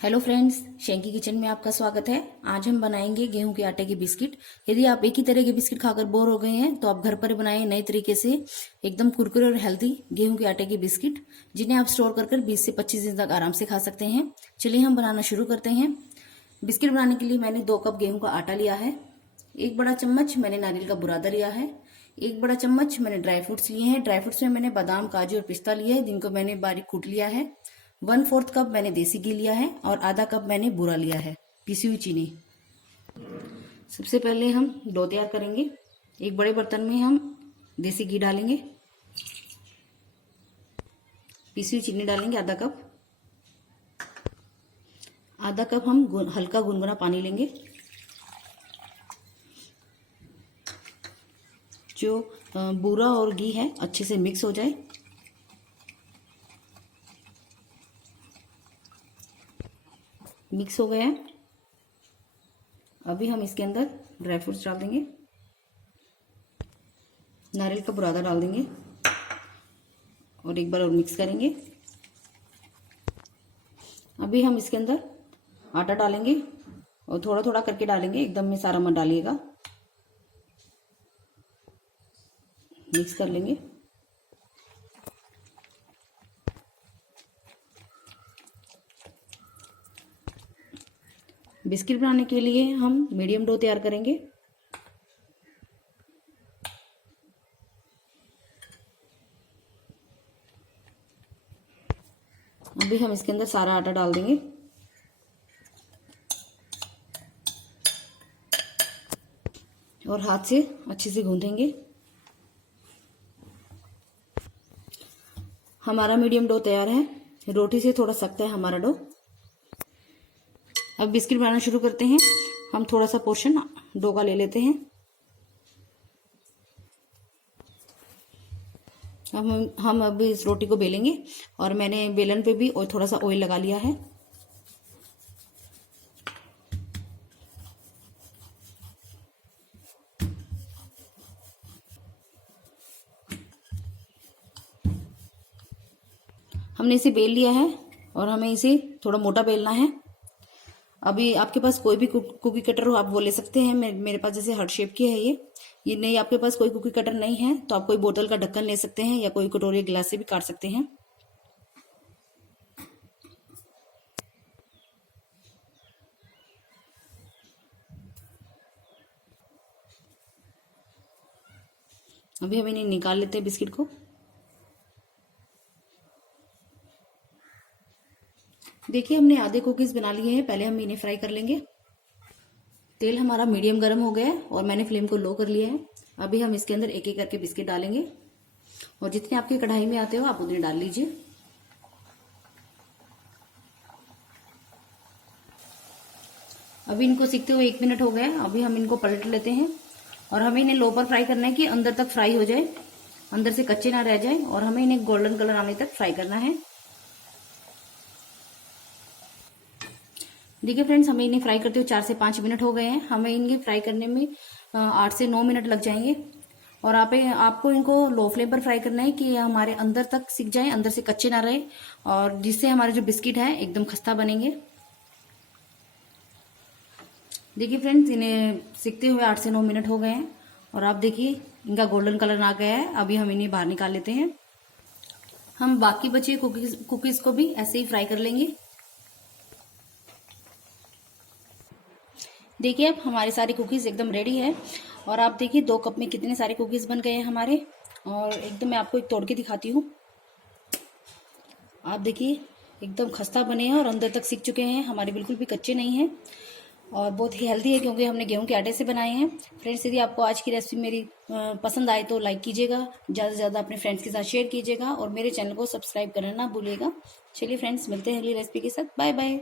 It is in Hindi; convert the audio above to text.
हेलो फ्रेंड्स, शेंकी किचन में आपका स्वागत है। आज हम बनाएंगे गेहूं के आटे के बिस्किट। यदि आप एक ही तरह के बिस्किट खाकर बोर हो गए हैं तो आप घर पर बनाएं नए तरीके से एकदम कुरकुरे और हेल्दी गेहूं के आटे के बिस्किट, जिन्हें आप स्टोर कर 20 से 25 दिन तक आराम से खा सकते हैं। चलिए हम बनाना शुरू करते हैं। बिस्किट बनाने के लिए मैंने 2 कप गेहूं का आटा लिया है। 1 बड़ा चम्मच मैंने नारियल का बुरादा लिया है। 1 बड़ा चम्मच मैंने ड्राई फ्रूट्स लिए हैं। ड्राई फ्रूट्स में मैंने बादाम, काजू और पिस्ता लिए हैं, जिनको मैंने बारीक कूट लिया है। 1/4 कप मैंने देसी घी लिया है और आधा कप मैंने बूरा लिया है, पिसी हुई चीनी। सबसे पहले हम डो तैयार करेंगे। एक बड़े बर्तन में हम देसी घी डालेंगे, पिसी हुई चीनी डालेंगे आधा कप हम हल्का गुनगुना पानी लेंगे। जो बूरा और घी है अच्छे से मिक्स हो जाए। मिक्स हो गया है। अभी हम इसके अंदर ड्राई फ्रूट्स डाल देंगे, नारियल का बुरादा डाल देंगे और एक बार और मिक्स करेंगे। अभी हम इसके अंदर आटा डालेंगे और थोड़ा थोड़ा करके डालेंगे, एकदम में सारा मत डालिएगा। मिक्स कर लेंगे। बिस्किट बनाने के लिए हम मीडियम डो तैयार करेंगे। अभी हम इसके अंदर सारा आटा डाल देंगे और हाथ से अच्छे से गूंथेंगे। हमारा मीडियम डो तैयार है। रोटी से थोड़ा सख्त है हमारा डो। अब बिस्किट बनाना शुरू करते हैं। हम थोड़ा सा पोर्शन डो का ले लेते हैं। अब हम अब इस रोटी को बेलेंगे और मैंने बेलन पे भी और थोड़ा सा ऑयल लगा लिया है। हमने इसे बेल लिया है और हमें इसे थोड़ा मोटा बेलना है। अभी आपके पास कोई भी कुकी कटर हो आप वो ले सकते हैं। मेरे पास जैसे हार्ट शेप की है ये नहीं। आपके पास कोई कुकी कटर नहीं है तो आप कोई बोतल का ढक्कन ले सकते हैं या कोई कटोरी गिलास से भी काट सकते हैं। अभी हम इन्हें निकाल लेते हैं बिस्किट को। देखिए हमने आधे कुकीज बना लिए हैं। पहले हम इन्हें फ्राई कर लेंगे। तेल हमारा मीडियम गर्म हो गया है और मैंने फ्लेम को लो कर लिया है। अभी हम इसके अंदर एक एक करके बिस्किट डालेंगे और जितने आपके कढ़ाई में आते हो आप उतने डाल लीजिए। अभी इनको सीखते हुए 1 मिनट हो गया है। अभी हम इनको पलट लेते हैं और हमें इन्हें लो पर फ्राई करना है कि अंदर तक फ्राई हो जाए, अंदर से कच्चे ना रह जाए, और हमें इन्हें गोल्डन कलर आने तक फ्राई करना है। देखिए फ्रेंड्स, हमें इन्हें फ्राई करते हुए 4 से 5 मिनट हो गए हैं। हमें इन्हें फ्राई करने में 8 से 9 मिनट लग जाएंगे और आपको इनको लो फ्लेम पर फ्राई करना है कि हमारे अंदर तक सिक जाए, अंदर से कच्चे ना रहे, और जिससे हमारे जो बिस्किट है एकदम खस्ता बनेंगे। देखिए फ्रेंड्स, इन्हें सिकते हुए 8 से 9 मिनट हो गए हैं और आप देखिए इनका गोल्डन कलर आ गया है। अभी हम इन्हें बाहर निकाल लेते हैं। हम बाकी बचे कुकीज को भी ऐसे ही फ्राई कर लेंगे। देखिए अब हमारी सारी कुकीज एकदम रेडी है और आप देखिए 2 कप में कितने सारे कुकीज बन गए हैं हमारे। और एकदम मैं आपको एक तोड़ के दिखाती हूँ। आप देखिए एकदम खस्ता बने हैं और अंदर तक सिक चुके हैं हमारे, बिल्कुल भी कच्चे नहीं हैं और बहुत ही हेल्दी है क्योंकि हमने गेहूं के आटे से बनाए हैं। फ्रेंड्स, यदि आपको आज की रेसिपी मेरी पसंद आए तो लाइक कीजिएगा, ज़्यादा से ज़्यादा अपने फ्रेंड्स के साथ शेयर कीजिएगा और मेरे चैनल को सब्सक्राइब करना ना भूलिएगा। चलिए फ्रेंड्स, मिलते हैं अगली रेसिपी के साथ। Bye bye.